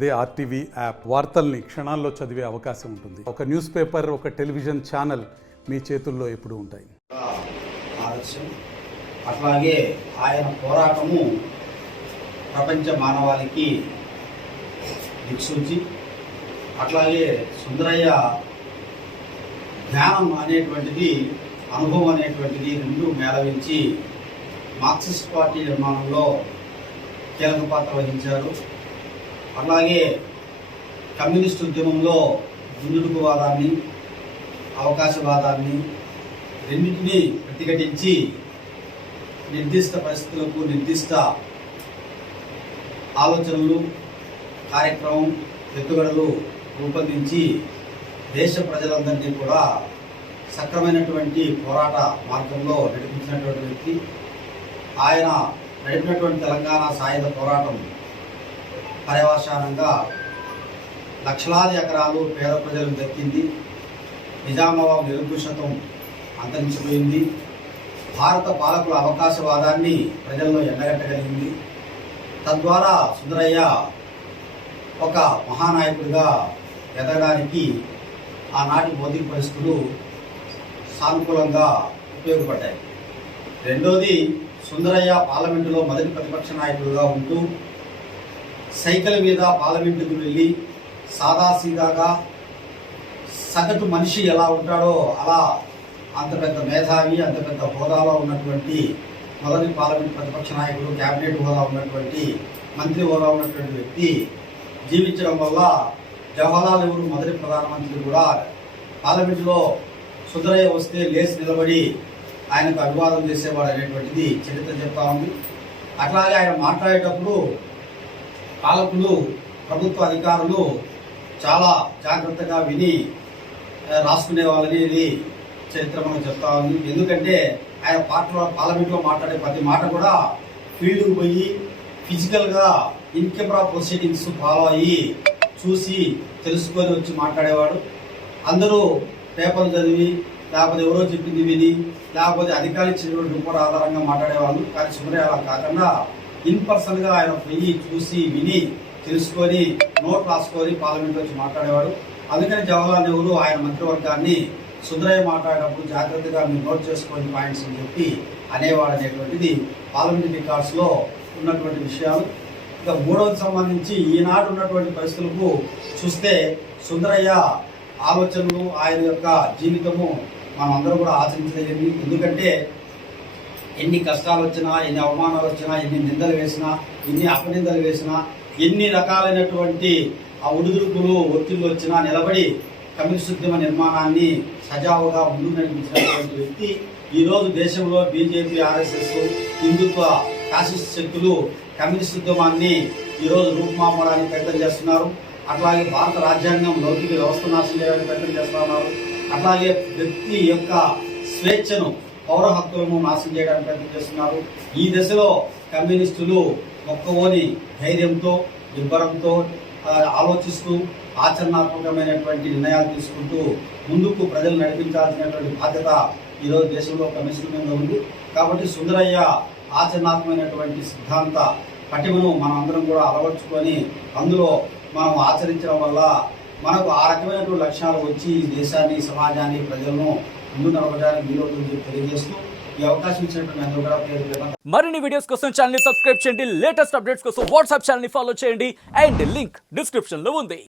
అదే RTV app వార్తల్ని క్షణాల్లో చదివే అవకాశం ఉంటుంది. ఒక న్యూస్ పేపర్, ఒక టెలివిజన్ ఛానల్ మీ చేతుల్లో ఎప్పుడూ ఉంటాయి. ఆదర్శం. అట్లాగే ఆయన పోరాటము ప్రపంచ మానవాళికి దిక్సూచి. అట్లాగే సుందరయ్య జ్ఞానం అనేటువంటిది, అనుభవం అనేటువంటిది రెండు మేళవించి మార్క్సిస్ట్ పార్టీ నిర్మాణంలో కీలక పాత్ర వహించారు. అలాగే కమ్యూనిస్ట్ ఉద్యమంలో దుందుడుకువాదాన్ని, అవకాశవాదాన్ని రెండింటినీ ప్రతిఘటించి నిర్దిష్ట పరిస్థితులకు నిర్దిష్ట ఆలోచనలు, కార్యక్రమం, ఎత్తుగడలు రూపొందించి దేశ ప్రజలందరినీ కూడా సక్రమైనటువంటి పోరాట మార్గంలో నడిపించినటువంటి వ్యక్తి. ఆయన నడిపినటువంటి తెలంగాణ సాయుధ పోరాటం పర్యవసానంగా లక్షలాది ఎకరాలు పేద ప్రజలకు దక్కింది. నిజామాబాద్ నిరంకుశత్వం అంతరించిపోయింది. భారత పాలకుల అవకాశవాదాన్ని ప్రజల్లో ఎండగట్టగలిగింది. తద్వారా సుందరయ్య ఒక మహానాయకుడిగా ఎదగడానికి ఆనాటి భౌతిక పరిస్థితులు సానుకూలంగా ఉపయోగపడ్డాయి. రెండోది, సుందరయ్య పార్లమెంటులో మొదటి ప్రతిపక్ష నాయకుడిగా ఉంటూ సైకిల్ మీద పార్లమెంటుకు వెళ్ళి సాదాసీదాగా సగటు మనిషి ఎలా ఉంటాడో అలా అంత పెద్ద మేధావి, అంత పెద్ద హోదాలో ఉన్నటువంటి మొదటి పార్లమెంట్ ప్రతిపక్ష నాయకుడు, క్యాబినెట్ హోదా ఉన్నటువంటి, మంత్రి హోదా ఉన్నటువంటి వ్యక్తి జీవించడం వల్ల జవహర్లాల్ నెహ్రూ మొదటి ప్రధానమంత్రి కూడా పార్లమెంటులో సుందరయ్య వస్తే లేచి నిలబడి ఆయనకు అభివాదం చేసేవాడు అనేటువంటిది చరిత్ర చెప్తా ఉంది. అట్లాగే ఆయన మాట్లాడేటప్పుడు పాలకులు, ప్రభుత్వ అధికారులు చాలా జాగ్రత్తగా విని రాసుకునే వాళ్ళని చరిత్ర మనం చెప్తా ఉంది. ఎందుకంటే ఆయన పార్లమెంట్లో మాట్లాడే ప్రతి మాట కూడా ఫీల్డ్కి పోయి ఫిజికల్గా ఇన్ కెమెరా ప్రొసీడింగ్స్ ఫాలో అయ్యి చూసి తెలుసుకొని వచ్చి మాట్లాడేవాడు. అందరూ పేపర్లు చదివి, లేకపోతే ఎవరో చెప్పింది విని, లేకపోతే అధికారులు ఇచ్చినటువంటి రిపోర్ట్ ఆధారంగా మాట్లాడేవాళ్ళు. కానీ సుందరయ్య అలా కాకుండా ఇన్ పర్సన్గా ఆయన పోయి చూసి విని తెలుసుకొని నోట్ రాసుకొని పార్లమెంట్లో వచ్చి మాట్లాడేవాడు. అందుకని జవహర్లాల్ నెహ్రూ ఆయన మంత్రివర్గాన్ని సుందరయ్య మాట్లాడేటప్పుడు జాగ్రత్తగా మీరు నోట్ చేసుకోండి పాయింట్స్ అని చెప్పి అనేవాడు అనేటువంటిది పార్లమెంట్ రికార్డ్స్లో ఉన్నటువంటి విషయాలు. ఇక మూడవది సంబంధించి ఈనాడు ఉన్నటువంటి పరిస్థితులకు చూస్తే సుందరయ్య ఆలోచనలు, ఆయన యొక్క జీవితము మనం అందరూ కూడా ఆచరించదగింది. ఎందుకంటే ఎన్ని కష్టాలు వచ్చినా, ఎన్ని అవమానాలు వచ్చినా, ఎన్ని నిందలు వేసినా, ఎన్ని అపనిందలు వేసినా, ఎన్ని రకాలైనటువంటి ఆ ఉడుదురుకులు, ఒత్తిళ్లు వచ్చినా నిలబడి కమ్యూనిస్ట్ ఉద్యమ నిర్మాణాన్ని సజావుగా ముందుకు నడిపించినటువంటి వ్యక్తి. ఈరోజు దేశంలో బీజేపీ, ఆర్ఎస్ఎస్, హిందుత్వ ఫ్యాసిస్ట్ శక్తులు కమ్యూనిస్ట్ ఉద్యమాన్ని ఈరోజు రూపుమాపడానికి ప్రయత్నం చేస్తున్నారు. అట్లాగే భారత రాజ్యాంగం లౌకిక వ్యవస్థ నాశనం చేయడానికి ప్రయత్నం చేస్తున్నారు. అట్లాగే వ్యక్తి యొక్క స్వేచ్ఛను, పౌర హక్కులను నాశనం చేయడానికి ప్రయత్నం చేస్తున్నారు. ఈ దశలో కమ్యూనిస్టులు మొక్కవోని ధైర్యంతో, నిబ్బరంతో ఆలోచిస్తూ ఆచరణాత్మకమైనటువంటి నిర్ణయాలు తీసుకుంటూ ముందుకు ప్రజలు నడిపించాల్సినటువంటి బాధ్యత ఈరోజు దేశంలో కమ్యూనిస్టుల మీద ఉంది. కాబట్టి సుందరయ్య ఆచరణాత్మకమైనటువంటి సిద్ధాంత పటిమను మనం అందరం కూడా అలవర్చుకొని అందులో మనం ఆచరించడం వల్ల మనకు ఆ రకమైనటువంటి లక్ష్యాలు వచ్చి దేశాన్ని, సమాజాన్ని, ప్రజలను ముందు నడపడానికి వీలవుతుందని తెలియజేస్తూ ఈ అవకాశం ఇచ్చినటువంటి అందరూ కూడా పేరు. మరిన్ని వీడియోస్ కోసం ఛానల్ ని సబ్స్క్రైబ్ చేయండి. లేటెస్ట్ అప్డేట్స్ కోసం వాట్సాప్ ఛానల్ ని ఫాలో చేయండి. అండ్ లింక్ డిస్క్రిప్షన్ లో ఉంది.